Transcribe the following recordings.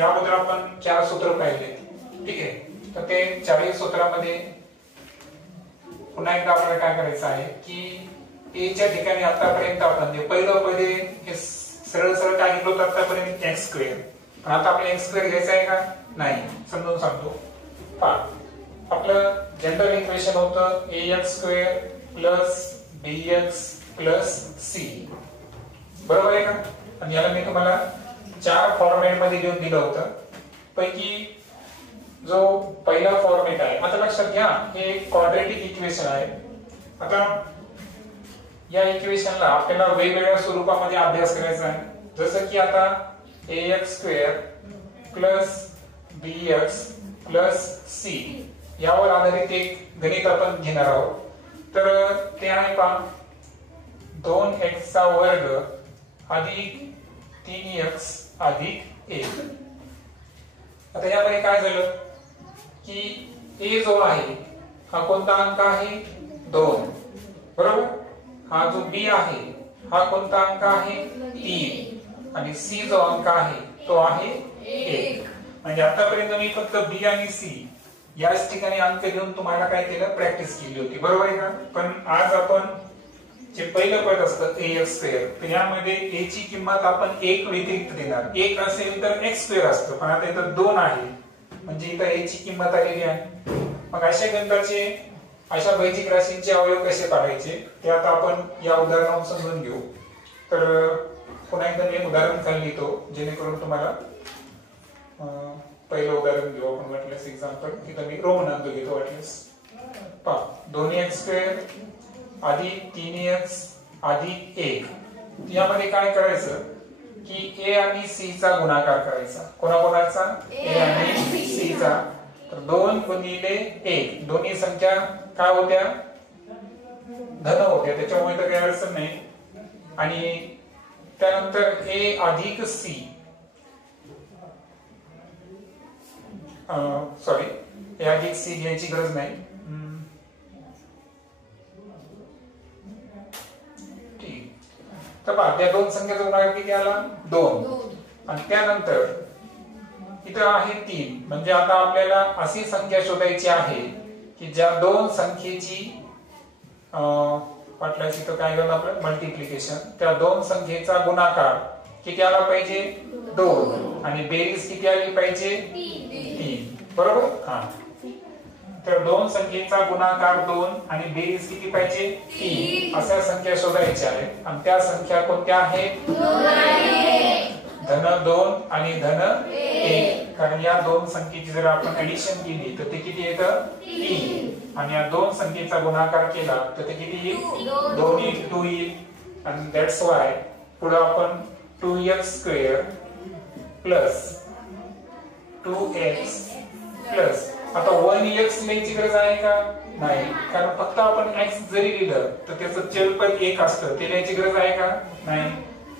याबद्दल आपण 4 सूत्र पाहिले, ठीक आहे. तर ते 4 सूत्रामध्ये पुन्हा एकदा आपल्याला काय करायचं आहे की a च्या ठिकाणी आतापर्यंत आपण जे पहिलं पद हे सरळ सरळ काय घेतलं होतं आतापर्यंत x². पण आता आपल्याला x² घ्यायचा आहे का? नाही. समजून सांगतो. पहा, आपलं जनरल इक्वेशन होतं ax² + bx + c, बरोबर आहे का? आणि याला मी तुम्हाला 4 फॉर्मॅट मध्ये घेऊन दिलं होतं. पैकी जो पहिला फॉर्मॅट आहे, आता लक्षात घ्या हे क्वाड्रॅटिक इक्वेशन आहे. आता या इक्वेशनला आपल्याला वेगवेगळ्या स्वरूपामध्ये अभ्यास करायचा आहे. जसं की आता ax² + bx + c यावर आधारित एक गणित आपण घेणार आहोत. तर ते आहे पहा 2x² + 3x + 1. आता यामध्ये काय झालं की a जो आहे हा कोणता अंक आहे? 2, बरोबर. हा जो b आहे हा कोणता अंक आहे? 3. आणि c जो अंक आहे तो आहे 1. म्हणजे आतापर्यंत मी फक्त b आणि c याच ठिकाणी अंक घेऊन तुम्हाला काय केलं? प्रॅक्टिस केली होती, बरोबर आहे का? पण आज आपण जे पहिलं पद असतं ax², तर यामध्ये a ची किंमत आपण 1 व्यतिरिक्त देणार. 1 असेल तर x² असतं, पण आता इथं 2 आहे म्हणजे इथं a ची किंमत आलेली आहे. मग अशा गणिताचे, अशा बेजिक राशींचे अवयव कसे काढायचे ते आता आपण या उदाहरणावरून समजून घेऊ. तर पुन्हा एकदा मी उदाहरण खाली लिहितो जेणेकरून तुम्हाला पहिलं उदाहरण घेऊ आपण वाटल्यास एक्झाम्पल. इथं मी रोमन अंक घेतो वाटल्यास. पहा 2x² + 3x + 1. यामध्ये काय करायचं की a आणि c चा गुणाकार करायचा. कोणाकोणाचा? a आणि c चा. तर 2 × 1 दोन्ही संख्या काय होत्या? धन होत्या, त्याच्यामुळे तर काही अडचण नाही. आणि त्यानंतर a + c, sorry a + c घ्यायची गरज नाही. ठीक. तर पहा त्या दोन संख्येचा गुणाकार किती आला? 2. आणि त्यानंतर इथं आहे 3. म्हणजे आता आपल्याला अशी संख्या शोधायची आहे की ज्या दोन संख्येची वाटल्यास इथं काय झालं आपलं? मल्टिप्लिकेशन. त्या दोन संख्येचा गुणाकार किती आला पाहिजे? 2. आणि बेरीज किती आली पाहिजे? 3, बरोबर. हा, तर दोन संख्येचा गुणाकार 2 आणि बेरीज किती पाहिजे? 3. अशा संख्या शोधायच्या आहेत. आणि त्या संख्या कोणत्या आहेत? धन 2 आणि धन 1. कारण या दोन संख्येची जर आपण ऍडिशन केली तर ते किती येतं? 3. आणि या दोन संख्येचा गुणाकार केला तर ते किती येईल? 2 येईल, 2 येईल. आणि दॅट्स वाय पुढे आपण 2x² + 2x प्लस, आता 1x लिहायची गरज आहे का? नाही. कारण फक्त आपण x जरी लिहिलं तर त्याचं चलपद 1 असतं, ते लिहायची गरज आहे का? नाही.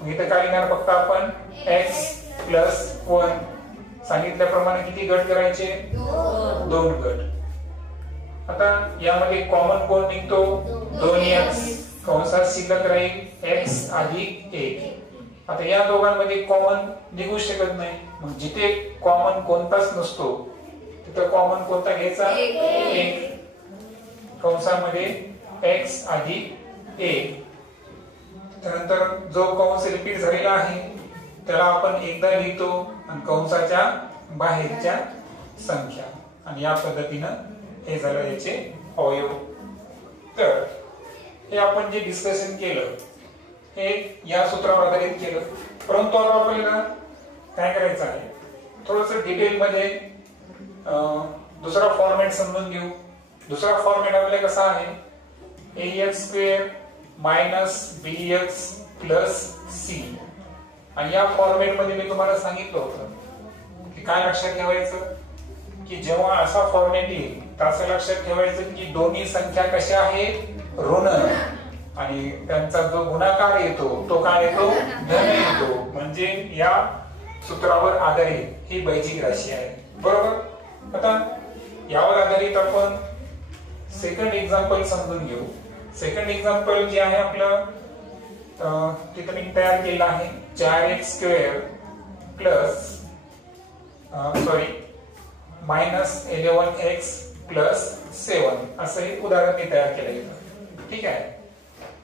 मग इथे काय लिहिणार? फक्त आपण x + 1 सांगितल्याप्रमाणे किती गट करायचे? 2 गट. आता यामध्ये कॉमन कोण निघतो? 2x कंसात शिल्लक राहील x + 1. आता या दोघांमध्ये कॉमन निघू शकत नाही. मग जिथे कॉमन कोणताच नसतो तिथे कॉमन कोणता घ्यायचा? 1 कंसामध्ये x + 1. त्यानंतर जो कंस रिपीट झालेला आहे त्याला आपण एकदा लिहितो आणि कंसाच्या बाहेरच्या संख्या. आणि या पद्धतीनं हे झालं याचे अवयव. तर हे आपण जे डिस्कशन केलं हे या सूत्रावर आधारित केलं. परंतु आता आपल्याला काय करायचं आहे? थोडंसं डिटेल मध्ये दुसरा फॉर्मॅट समजून घेऊ. दुसरा फॉर्मॅट आपल्याला कसा आहे? ax² - bx + c. आणि या फॉर्मॅट मध्ये मी तुम्हाला सांगितलं होतं की काय लक्षात ठेवायचं की जेव्हा असा फॉर्मॅट येईल तर असं लक्षात ठेवायचं की दोन्ही संख्या कशा आहेत? ऋण. आणि त्यांचा जो गुणाकार येतो तो काय येतो? धन येतो. म्हणजे या सूत्रावर आधारित ही बेजिक राशी आहे, बरोबर. आता यावर आधारित आपण सेकंड एक्झाम्पल समजून घेऊ. सेकंड एक्झाम्पल जे आहे आपलं तिथं मी तयार केलं आहे 4x² + सॉरी -11x + 7 असं एक उदाहरण मी तयार केलं इथं. ठीक आहे.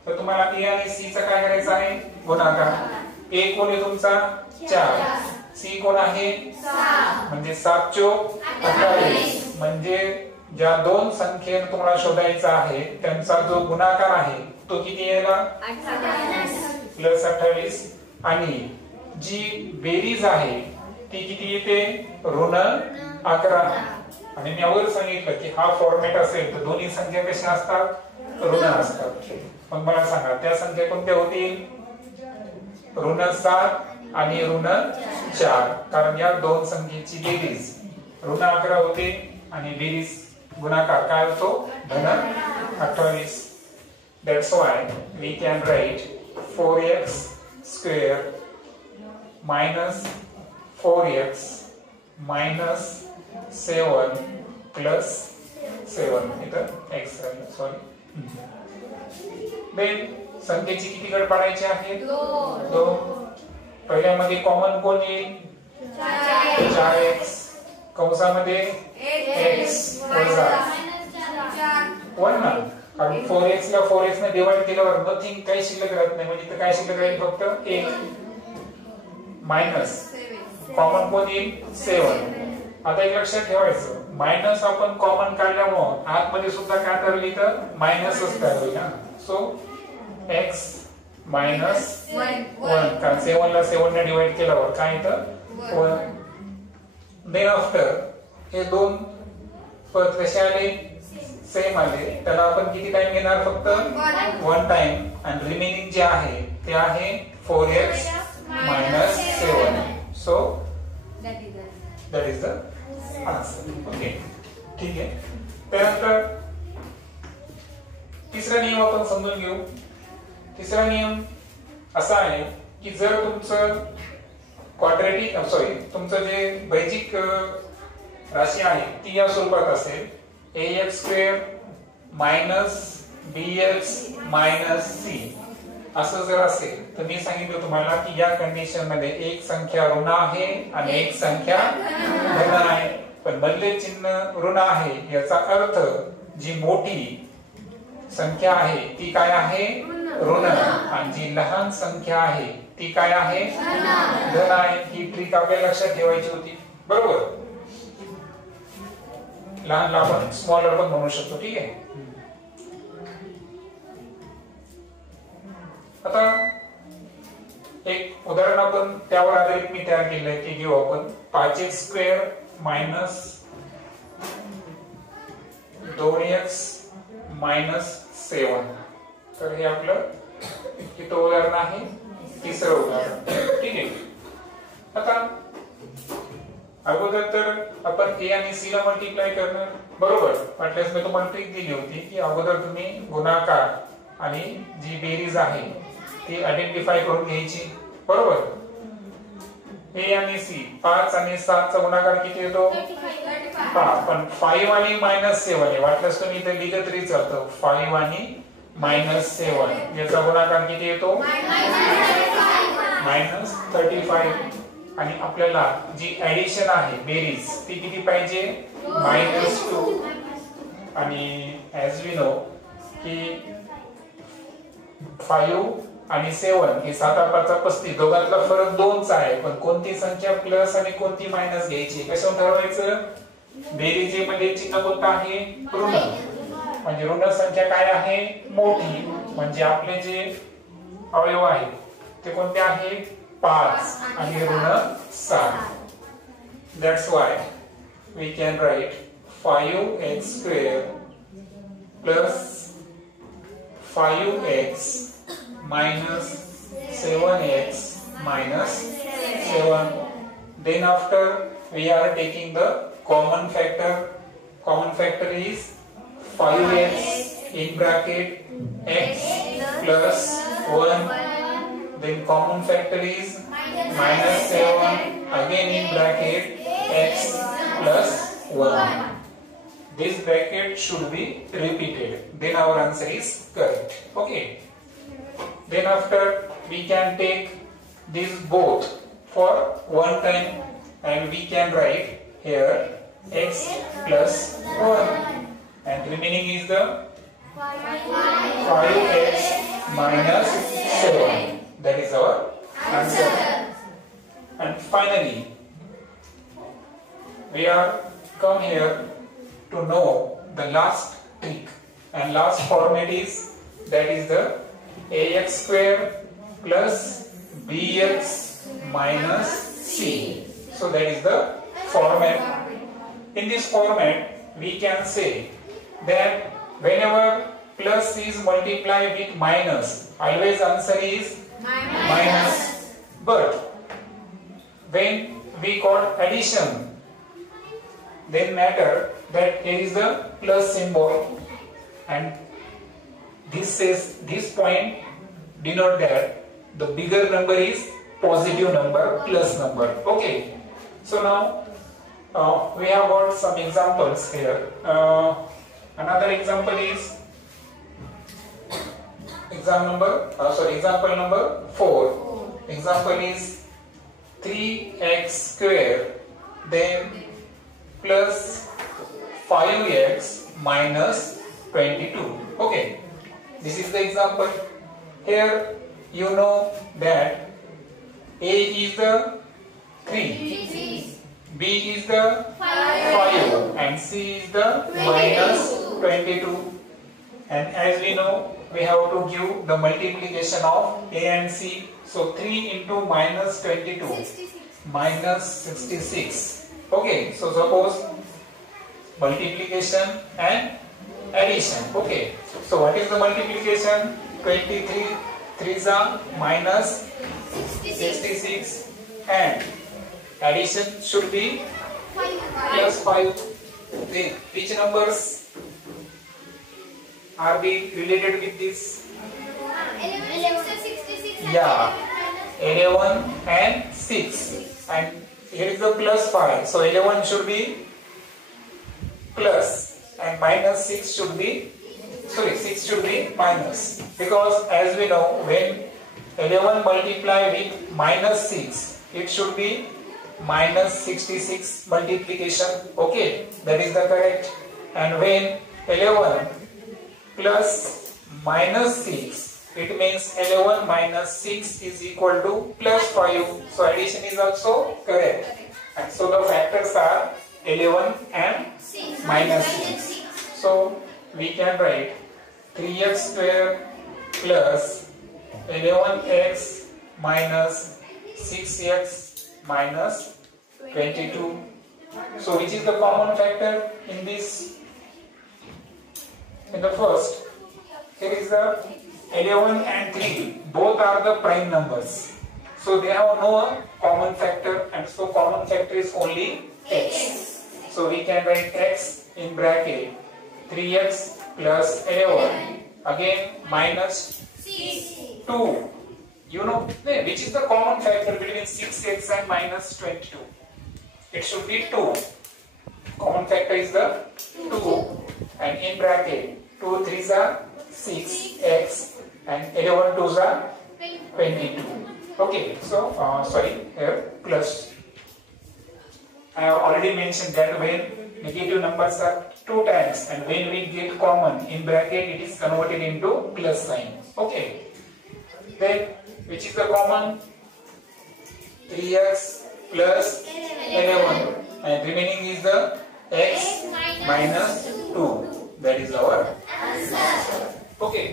तर तुम्हाला a आणि c चा काय करायचं आहे? गुणाकार. a कोण आहे तुमचा? 4. c कोण आहे? 6. म्हणजे 7 चोक 28. म्हणजे ज्या दोन संख्येने तुम्हाला शोधायचा आहे त्यांचा जो गुणाकार आहे तो किती येईल? 28. आणि जी बेरीज आहे ती किती येते? ऋण 11. आणि मी अगोदर सांगितलं की हा फॉर्मॅट असेल तर दोन्ही संख्या कशा असतात? ऋण असतात. मग मला सांगा त्या संख्या कोणत्या होतील? ऋण 7 आणि ऋण 4. कारण या दोन संख्येची बेरीज ऋण 11 होते आणि बेरीज गुणाकार काय होतो? धन 28. That's why we can write 4x square minus 4x minus 7 plus 7 इथं x आहे. सॉरी. then संख्येची किती गट पाडायची आहे? 2. पहिल्यामध्ये कॉमन कोण येईल? 4x कंसामध्ये x वजा 1 ना. कारण 4x ला 4x ने डिवाइड केल्यावर नथिंग काही शिल्लक राहत नाही. म्हणजे इथं काय शिल्लक राहील? फक्त 1 मायनस कॉमन कोण येईल? 7. आता एक लक्षात ठेवायचं, मायनस आपण कॉमन काढल्यामुळे आतमध्ये सुद्धा काय ठरवलं? इथं मायनसच ठरवलं ना. सो x मायनस 1 कारण 7 ला 7 ने डिवाइड केल्यावर काय येतं? 1. देन आफ्टर हे दोन पद कसे आले? सेम आले. त्याला आपण किती टाइम घेणार? फक्त 1 टाइम. आणि रिमेनिंग जे आहे ते आहे 4x minus 7. So that is the answer. Okay. ठीक आहे. त्यानंतर तिसरा नियम आपण समजून घेऊ. तिसरा नियम असा आहे की जर तुमचं क्वाड्रेटिक तुमचं जे बैजिक राशी आहे ती या स्वरूपात असेल ax² minus bx minus c असं जर असेल तर मी सांगितलं तुम्हाला की या कंडिशन मध्ये एक संख्या ऋण आहे आणि एक संख्या धन आहे. पण मधले चिन्ह ऋण आहे याचा अर्थ जी मोठी संख्या आहे ती काय आहे? ऋण. आणि जी लहान संख्या आहे ती काय आहे? धन आहे. ही ट्रिक आपल्याला लक्षात ठेवायची होती. बरोबर. लहान आपण स्मॉलर पण म्हणू शकतो. ठीक आहे. आता एक उदाहरण आपण त्यावर आधारित मी तयार केलंय की घेऊ आपण 5x² minus 2x minus 7. तर हे आपलं किती उदाहरण आहे? तिसरं उदाहरण. ठीक आहे. आता अगोदर तर आपण a आणि c ला मल्टिप्लाय करणार. बरोबर. म्हटल्यास मी तुम्हाला ट्रिक दिली होती की अगोदर तुम्ही गुणाकार आणि जी बेरीज आहे ती आयडेंटिफाय करून घ्यायची. बरोबर. a आणि c 5 आणि 7 चा गुणाकार किती येतो? 5. पण 5 आणि -7 आहे. वाटल्यास तुम्ही इथे लिहिलं तरी चालतं. 5 आणि -7 याचा गुणाकार किती येतो? -35. आणि आपल्याला जी ऍडिशन आहे बेरीज ती किती पाहिजे? -2. आणि ऍज वी नो की 5 आणि 7 हे 7×5 35 दोघांतला फरक 2 चा आहे. पण कोणती संख्या प्लस आणि कोणती मायनस घ्यायची कशावर ठरवायचं? बेरीजेमध्ये चिन्ह कोणतं आहे? ऋण. म्हणजे ऋण संख्या काय आहे? मोठी. म्हणजे आपले जे अवयव आहेत ते कोणते आहेत? 5 आणि ऋण 7. That's why we can write 5x² plus 5x minus 7x minus 7. Then after we are taking the common factor. Common factor is 5x in bracket x plus 1. Then common factor is -7 again in bracket x plus 1. This bracket should be repeated. Then our answer is correct. Okay. Then after we can take these both for one time. and we can write here x plus 1 and remaining is the 5x minus 7. That is our answer. And finally, we are come here to know the last trick, and last format is that is the ax square plus bx minus c. So that is the format. In this format, we can say that whenever plus is multiplied with minus, always answer is minus. But when we got addition, then matter that here is the plus symbol, and this point denote that the bigger number is positive number, plus number. Okay. So now we have got some examples here. Another example is example number 4. Example is 3x square then plus 5x minus 22. Okay, this is the example. Here you know that A is the 3, B is the 5 and C is the minus 22. And as we know, we have to give the multiplication of A and C. So 3 into minus 22 minus 66. Okay, so suppose multiplication and addition. Okay, so what is the multiplication? 23 3s are minus 66 and addition should be plus 5. Then which numbers are we related with this? 11, Yeah, 11 and 6, and here is the plus 5, so 11 should be plus and minus 6 should be, 6 should be minus, because as we know, when 11 multiply with minus 6, it should be minus 66 multiplication. Okay, that is the correct. And when 11 plus minus 6, it means 11 minus 6 is equal to plus 5. So addition is also correct. And so the factors are 11 and minus 6. So we can write 3x square plus 11x minus 6x minus 22. So which is the common factor in this? In the first, here is the 11 and 3, both are the prime numbers. So they have no common factor, and so common factor is only x. So we can write x in bracket 3x plus 11 again minus 2. You know which is the common factor between 6x and minus 22? It should be 2. Common factor is the 2, and in bracket 2 3s are 6x and 11 2s are 22. Okay, so here plus. I have already mentioned that when negative numbers are 2 times and when we get common in bracket, it is converted into plus sign. Okay, then which is the common? 3x plus 11 and remaining is the x minus 2. That is our answer. Okay.